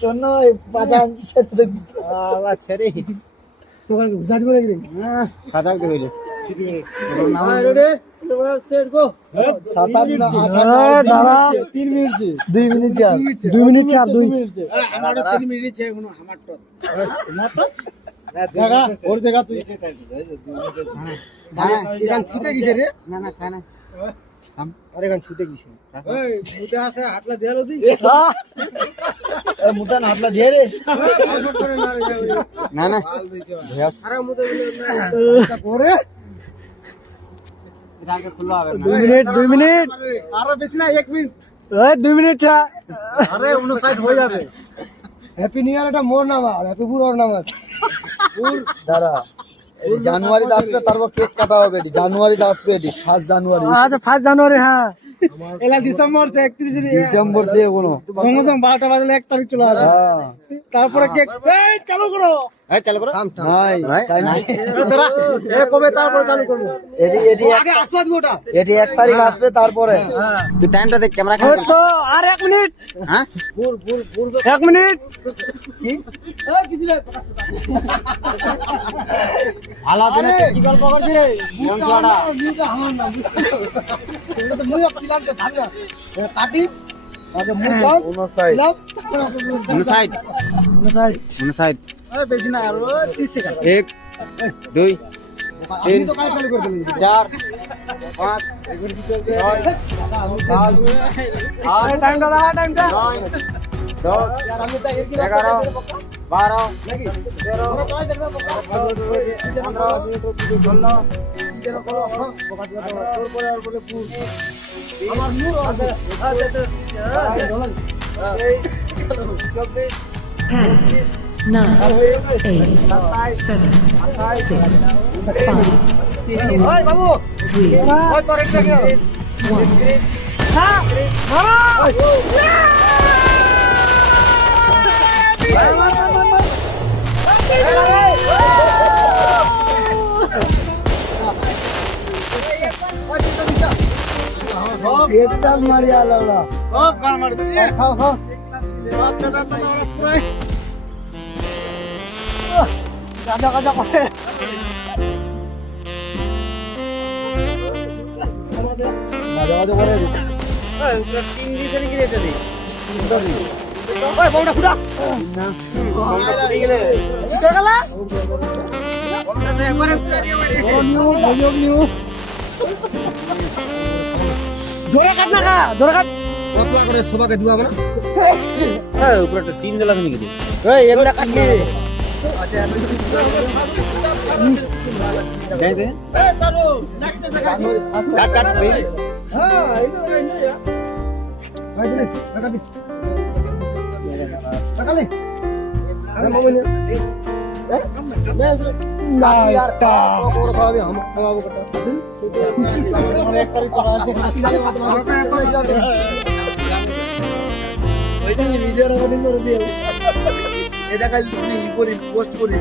তোর নয় বাজান ছেড়ে আলা ছেড়ে তোর জানি বলে দিন খাতা কে হইলো সাতান্ন না দাঁড়া 3 মিনিট 2 মিনিট 2 মিনিট 4 2 আমার 3 মিনিট আছে এখনো আমার তো দেখা ওর দেখা তুই না এখান ছুটে গেছে রে না না খানা আরে এখান ছুটে গেছে এই মুতে আছে হাতলা দেলো দি এ মুতান হাতলা দিয়ে রে না না আরে মুতে না করে রাগে খুলো হবে না 2 মিনিট আরো বেশি না 1 মিনিট এই 2 মিনিট আরে 59 হয়ে যাবে হ্যাপি নিউ ইয়ার এটা মোর নাম আর হ্যাপি পুর ওর নাম পুর দাঁড়া জানুয়ারিতে আসবে তারপর কেক কাটা হবে জানুয়ারিতে আসবে 1 জানুয়ারি আচ্ছা 1 জানুয়ারি হ্যাঁ এলা ডিসেম্বর 31 ডিসেম্বর যে কোনো সঙ্গে সঙ্গে 12টা বাজলে 1 তারিখ চলে আসবে হ্যাঁ তারপরে কেক এই চালু করো এই চালু করো নাই তাই নাই এ কবে তারপরে চালু করব এটি আগে আসবে ওটা এটি 1 তারিখ আসবে তারপরে তুই টাইমটা দেখ ক্যামেরা ওই তো আর 1 মিনিট হ্যাঁ 1 মিনিট কি এই কিছু নাই আলা দিনে কি গল্প করছিস রে মনছাড়া মুটা আমার না তো মুই পিলাম তো থাক না কাটি আগে মুই দাও 59 এই বেশি না আর 30 সেকেন্ড 1 2 আমি তো কাজ চালু করে দিলাম 4 5 7 8 টাইমটা দাও টাইমটা 10 यार আমি তো 11 12 নাকি 13 ওরা কাজ দেখো 15 আমার নূর আছে 9, 8, 7, 5, ওই বাবু 3, ওই করেক্ট লাগে 1 একটা মারি আলাদা সব গান মার দে খাও খাও বাচ্চাটা তো না পুরাই গাজা গাজা করে মাঝে মাঝে করে এই পুরো তিন দিন কি রেতে দি ওই বউটা ফুটা না বলটা ফুটে গেলে ফুটে গেল বলটা তো একবারে ফুটে দিও নিউ জোরে কাট না জোরে কাট কতলা করে সবাকে দিবা না এই উপরে তো তিন দিলা নাকি এই এগুলা কাটলি দে দে এই সারু নেক্সট জায়গা কাট কাট ভাই হ্যাঁ এটা ইয়া ভাই দিলে টাকা দি টাকা লে আরে মামা নে না তা ওর খাবে हम খাওয়াবো কত মানে এক তারিখ চলে আসে ওইটা ভিডিও রেকর্ডিং করে দিও এটা কাল তুমি ই করি পোস্ট করি